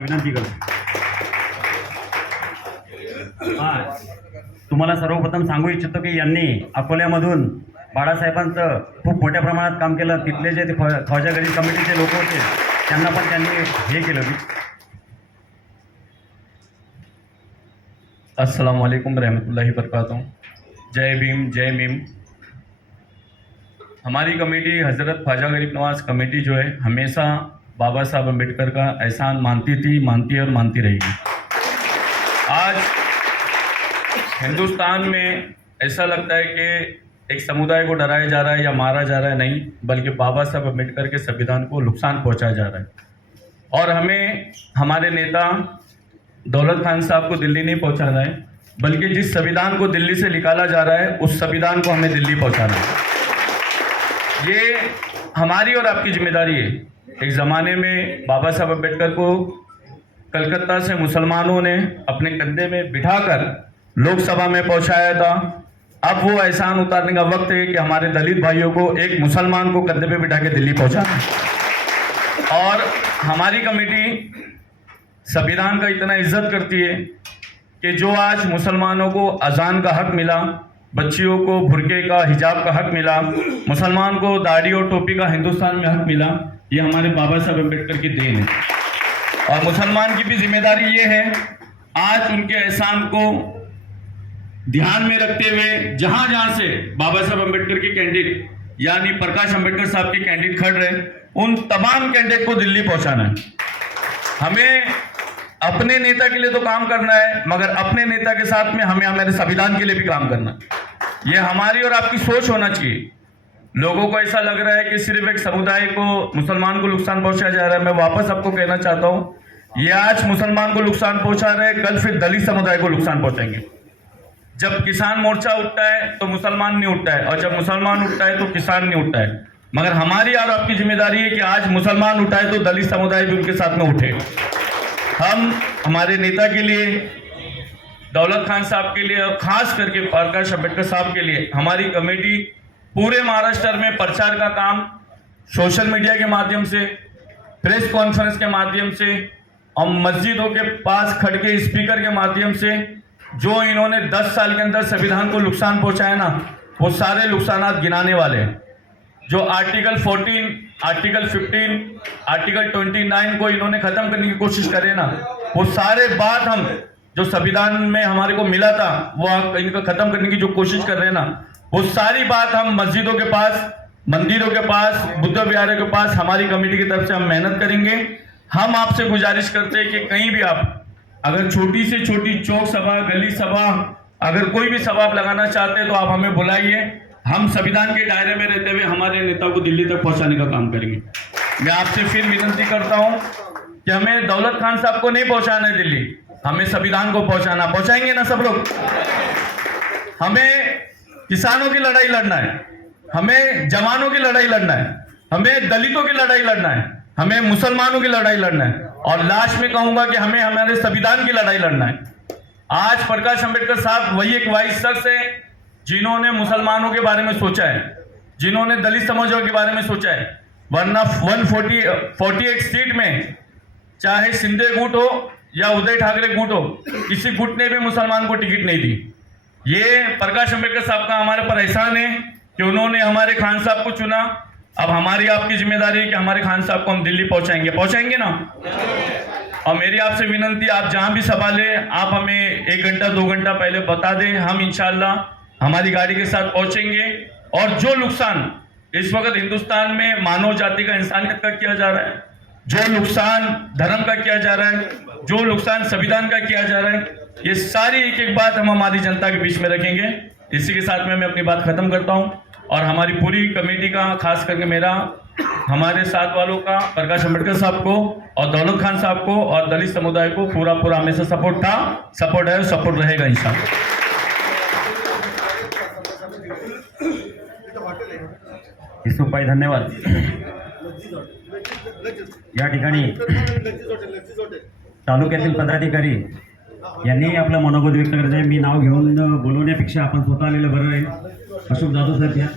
विनंती करतो. तुम्हाला सर्वप्रथम सांगू इच्छितो की यांनी अकोल्यामधून बाळासाहेबांचं खूप मोठ्या प्रमाणात काम केलं. तिथले जे ख्वाजागरी कमिटीचे लोक होते त्यांना पण त्यांनी हे केलं. अस्सलाम वालेकुम रहमतुल्लाहि वबरकातुहू. जय भीम जय मीम. हमारी कमेटी हज़रत ख्वाजा गरीब नवाज कमेटी जो है हमेशा बाबा साहब अम्बेडकर का एहसान मानती थी, मानती है और मानती रहेगी. आज हिंदुस्तान में ऐसा लगता है कि एक समुदाय को डराया जा रहा है या मारा जा रहा है, नहीं, बल्कि बाबा साहब अम्बेडकर के संविधान को नुकसान पहुंचाया जा रहा है. और हमें हमारे नेता दौलत खान साहब को दिल्ली नहीं पहुंचाना है, बल्कि जिस संविधान को दिल्ली से निकाला जा रहा है उस संविधान को हमें दिल्ली पहुंचाना है. ये हमारी और आपकी जिम्मेदारी है. एक ज़माने में बाबा साहब अम्बेडकर को कलकत्ता से मुसलमानों ने अपने कंधे में बिठाकर लोकसभा में पहुंचाया था. अब वो एहसान उतारने का वक्त है कि हमारे दलित भाइयों को एक मुसलमान को कंधे पे बिठा के दिल्ली पहुंचाना है. और हमारी कमेटी संविधान का इतना इज्जत करती है कि जो आज मुसलमानों को अजान का हक मिला, बच्चियों को बुर्के का हिजाब का हक मिला, मुसलमान को दाढ़ी और टोपी का हिंदुस्तान में हक मिला, ये हमारे बाबा साहब अम्बेडकर की देन है. और मुसलमान की भी जिम्मेदारी ये है आज उनके एहसान को ध्यान में रखते हुए जहां जहां से बाबा साहब अम्बेडकर के कैंडिडेट यानी प्रकाश अम्बेडकर साहब के कैंडिडेट खड़ रहे उन तमाम कैंडिडेट को दिल्ली पहुंचाना है. हमें अपने नेता के लिए तो काम करना है, मगर अपने नेता के साथ में हमें हमारे संविधान के लिए भी काम करना है. ये हमारी और आपकी सोच होना चाहिए. लोगों को ऐसा लग रहा है कि सिर्फ एक समुदाय को, मुसलमान को नुकसान पहुंचाया जा रहा है. मैं वापस आपको कहना चाहता हूं, ये आज मुसलमान को नुकसान पहुंचा रहे हैं, कल फिर दलित समुदाय को नुकसान पहुंचाएंगे. जब किसान मोर्चा उठता है तो मुसलमान नहीं उठता है, और जब मुसलमान उठता है तो किसान नहीं उठता है. मगर हमारी और आपकी जिम्मेदारी है कि आज मुसलमान उठा है तो दलित समुदाय भी उनके साथ में उठे. हम हमारे नेता के लिए, दौलत खान साहब के लिए और खास करके प्रकाश अम्बेडकर साहब के लिए हमारी कमेटी पूरे महाराष्ट्र में प्रचार का काम सोशल मीडिया के माध्यम से, प्रेस कॉन्फ्रेंस के माध्यम से और मस्जिदों के पास खड़ के स्पीकर के माध्यम से जो इन्होंने 10 साल के अंदर संविधान को नुकसान पहुंचाया ना, वो सारे नुकसानात गिनाने वाले हैं. जो आर्टिकल 14, आर्टिकल 15, आर्टिकल 29 को इन्होंने खत्म करने की कोशिश करे ना, वो सारे बात हम जो संविधान में हमारे को मिला था वो इनका खत्म करने की जो कोशिश कर रहे हैं ना, वो सारी बात हम मस्जिदों के पास, मंदिरों के पास, बुद्ध विहारों के पास हमारी कमेटी की तरफ से हम मेहनत करेंगे. हम आपसे गुजारिश करते हैं कि कहीं भी आप अगर छोटी से छोटी चौक सभा, गली सभा, अगर कोई भी सभा आप लगाना चाहते हैं तो आप हमें बुलाइए. हम संविधान के दायरे में रहते हुए हमारे नेता को दिल्ली तक पहुंचाने का काम करेंगे. मैं आपसे फिर विनती करता हूं कि हमें दौलत खान साहब को नहीं पहुंचाना है दिल्ली, हमें संविधान को पहुंचाना. पहुंचाएंगे ना सब लोग? हमें किसानों की लड़ाई लड़ना है, हमें जवानों की लड़ाई लड़ना है, हमें दलितों की लड़ाई लड़ना है, हमें मुसलमानों की लड़ाई लड़ना है, और लास्ट में कहूंगा कि हमें हमारे संविधान की लड़ाई लड़ना है. आज प्रकाश अम्बेडकर साहब वही एक वाइस शख्स है जिन्होंने मुसलमानों के बारे में सोचा है, जिन्होंने दलित समाजों के बारे में सोचा है. वरना 148 सीट में चाहे शिंदे गुट हो या उदय ठाकरे गुट हो, किसी गुट ने भी मुसलमान को टिकट नहीं दी. ये प्रकाश अम्बेडकर साहब का हमारे पर एहसान है कि उन्होंने हमारे खान साहब को चुना. अब हमारी आपकी जिम्मेदारी है कि हमारे खान साहब को हम दिल्ली पहुंचाएंगे ना. और मेरी आपसे विनंती, आप जहां भी सभा ले, आप हमें 1 घंटा 2 घंटा पहले बता दें. हम इंशाल्लाह हमारी गाड़ी के साथ पहुंचेंगे. और जो नुकसान इस वक्त हिंदुस्तान में मानव जाति का, इंसानियत का किया जा रहा है, जो नुकसान धर्म का किया जा रहा है, जो नुकसान संविधान का किया जा रहा है, ये सारी एक एक बात हम हमारी जनता के बीच में रखेंगे. इसी के साथ में मैं अपनी बात खत्म करता हूं. और हमारी पूरी कमेटी का, खास करके मेरा, हमारे साथ वालों का, प्रकाश अम्बेडकर साहब को और दौलत खान साहब को और दलित समुदाय को पूरा हमेशा सपोर्ट था, सपोर्ट है, सपोर्ट रहेगा इंशाल्लाह. ईसुपाई धन्यवाद. या ठिकाणी तालुक्यातील पदाधिकारी यांनी आपलं मनोगत व्यक्त करायचं आहे. मी नाव घेऊन बोलवण्यापेक्षा आपण स्वतः आलेलं बरं आहे. अशोक जाधव साहेब.